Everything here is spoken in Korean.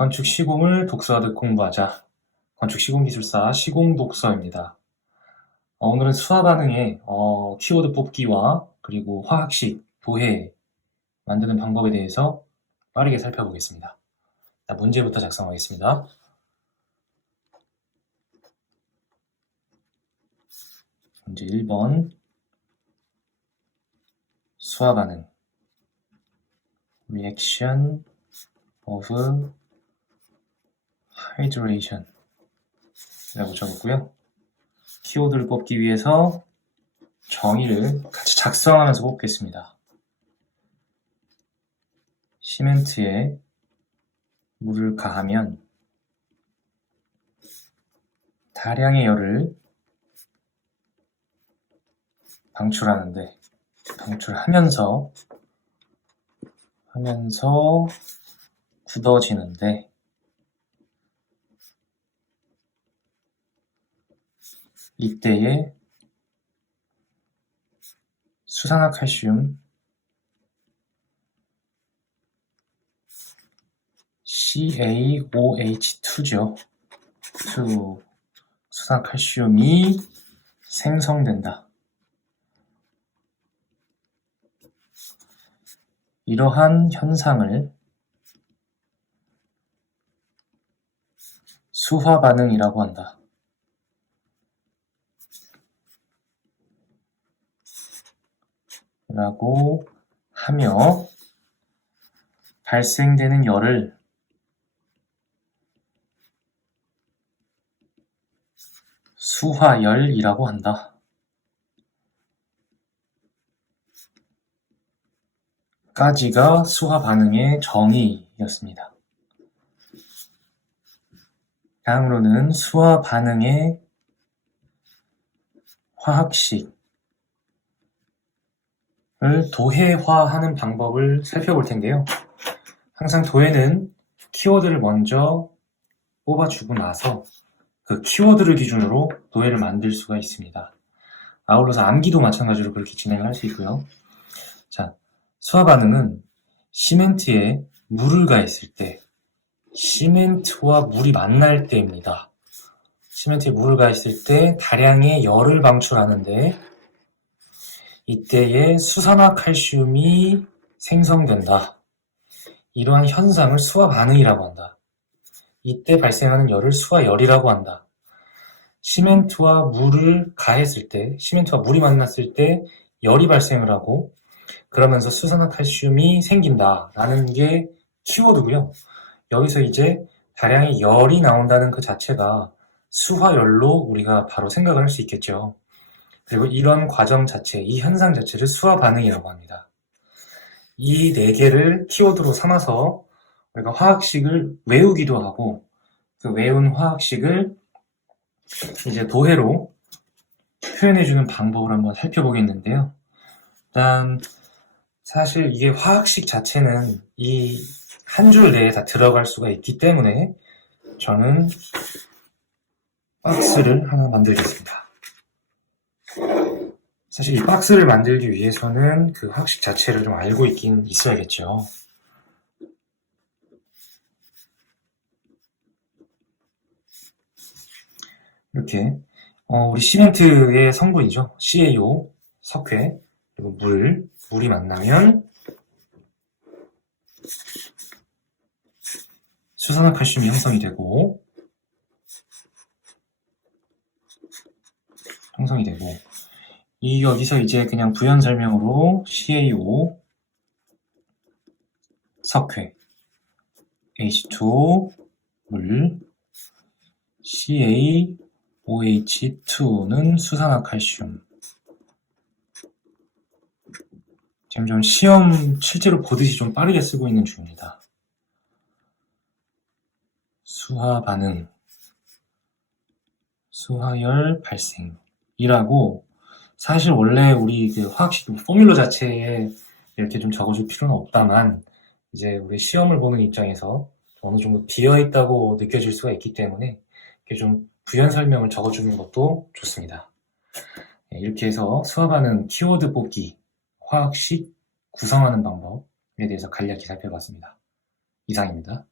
건축 시공을 독서하듯 공부하자. 건축 시공 기술사 시공 독서입니다. 어, 오늘은 수화 반응의 어, 키워드 뽑기와 그리고 화학식, 도해 만드는 방법에 대해서 빠르게 살펴보겠습니다. 자, 문제부터 작성하겠습니다. 문제 1번 수화 반응 reaction of hydration 라고 적었고요. 키워드를 뽑기 위해서 정의를 같이 작성하면서 뽑겠습니다. 시멘트에 물을 가하면 다량의 열을 방출하는데 방출하면서 하면서 굳어지는데 이때에 수산화칼슘 CaOH2죠. 2 수산화칼슘이 생성된다. 이러한 현상을 수화 반응이라고 한다. 라고 하며 발생되는 열을 수화열이라고 한다. 까지가 수화 반응의 정의였습니다. 다음으로는 수화 반응의 화학식 을 도해화하는 방법을 살펴볼 텐데요. 항상 도해는 키워드를 먼저 뽑아주고 나서 그 키워드를 기준으로 도해를 만들 수가 있습니다. 아울러서 암기도 마찬가지로 그렇게 진행을 할 수 있고요. 자, 수화 반응은 시멘트에 물을 가했을 때 시멘트와 물이 만날 때입니다. 시멘트에 물을 가했을 때 다량의 열을 방출하는데 이때에 수산화 칼슘이 생성된다. 이러한 현상을 수화 반응이라고 한다. 이때 발생하는 열을 수화 열이라고 한다. 시멘트와 물을 가했을 때, 시멘트와 물이 만났을 때 열이 발생을 하고 그러면서 수산화 칼슘이 생긴다라는 게 키워드고요. 여기서 이제 다량의 열이 나온다는 그 자체가 수화열로 우리가 바로 생각을 할 수 있겠죠. 그리고 이런 과정 자체, 이 현상 자체를 수화 반응이라고 합니다. 이 네 개를 키워드로 삼아서 우리가 화학식을 외우기도 하고 그 외운 화학식을 이제 도해로 표현해주는 방법을 한번 살펴보겠는데요. 일단 사실 이게 화학식 자체는 이 한 줄 내에 다 들어갈 수가 있기 때문에 저는 박스를 하나 만들겠습니다. 사실 이 박스를 만들기 위해서는 그 화학식 자체를 좀 알고 있긴 있어야겠죠. 이렇게 어, 우리 시멘트의 성분이죠. CaO, 석회, 그리고 물, 물이 만나면 수산화 칼슘이 형성이 되고 형성이 되고 이 여기서 이제 그냥 부연 설명으로 CaO 석회 H2 물 CaOH2는 수산화칼슘 지금 좀 시험 실제로 보듯이 좀 빠르게 쓰고 있는 중입니다. 수화 반응 수화열 발생이라고 사실 원래 우리 그 화학식 포뮬러 자체에 이렇게 좀 적어줄 필요는 없다만 이제 우리 시험을 보는 입장에서 어느 정도 비어 있다고 느껴질 수가 있기 때문에 이렇게 좀 부연 설명을 적어주는 것도 좋습니다. 네, 이렇게 해서 수업하는 키워드 뽑기, 화학식 구성하는 방법에 대해서 간략히 살펴봤습니다. 이상입니다.